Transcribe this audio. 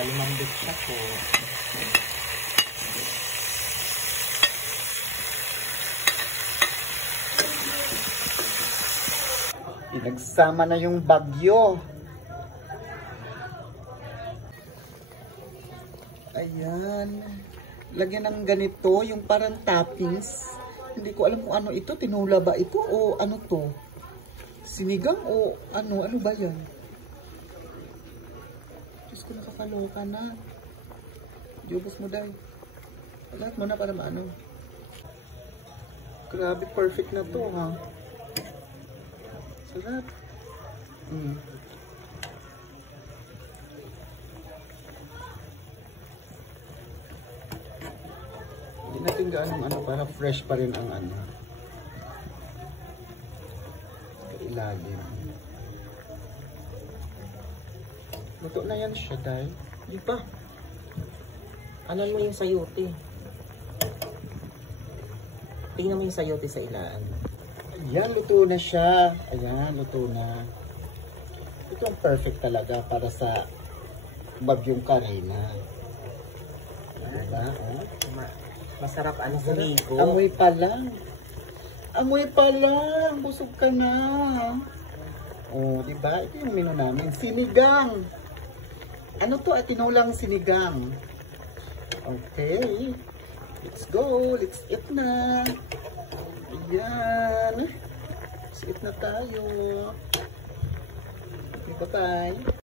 Lumambot siya po. Nagsama na yung bagyo. Ayan. Lagyan ng ganito, yung parang toppings. Hindi ko alam kung ano ito. Tinola ba ito o ano to? Sinigang o ano? Ano ba yan? Diyos ko, nakakaloka na. Diubos mo dahil. Lahat mo na para maano. Grabe, perfect na to ha. Sarap. Hindi natin gaanong ano, para fresh pa rin ang ano. Ilalim. Luto na yan siya, dahil. Di pa. Anan mo yung sayote. Tingnan mo yung sayote sa ilaan. Ayan, luto na siya. Ayan, luto na. Ito ang perfect talaga para sa bagyong karina. Diba? Oh. Masarap ang sinigo. Amoy pa lang. Amoy pa lang. Busog ka na. Oh, diba? Ito yung menu namin. Sinigang. Ano to? Tinulang sinigang. Okay. Let's go. Let's eat na. Ayan. Let's eat na tayo. Okay, bye-bye.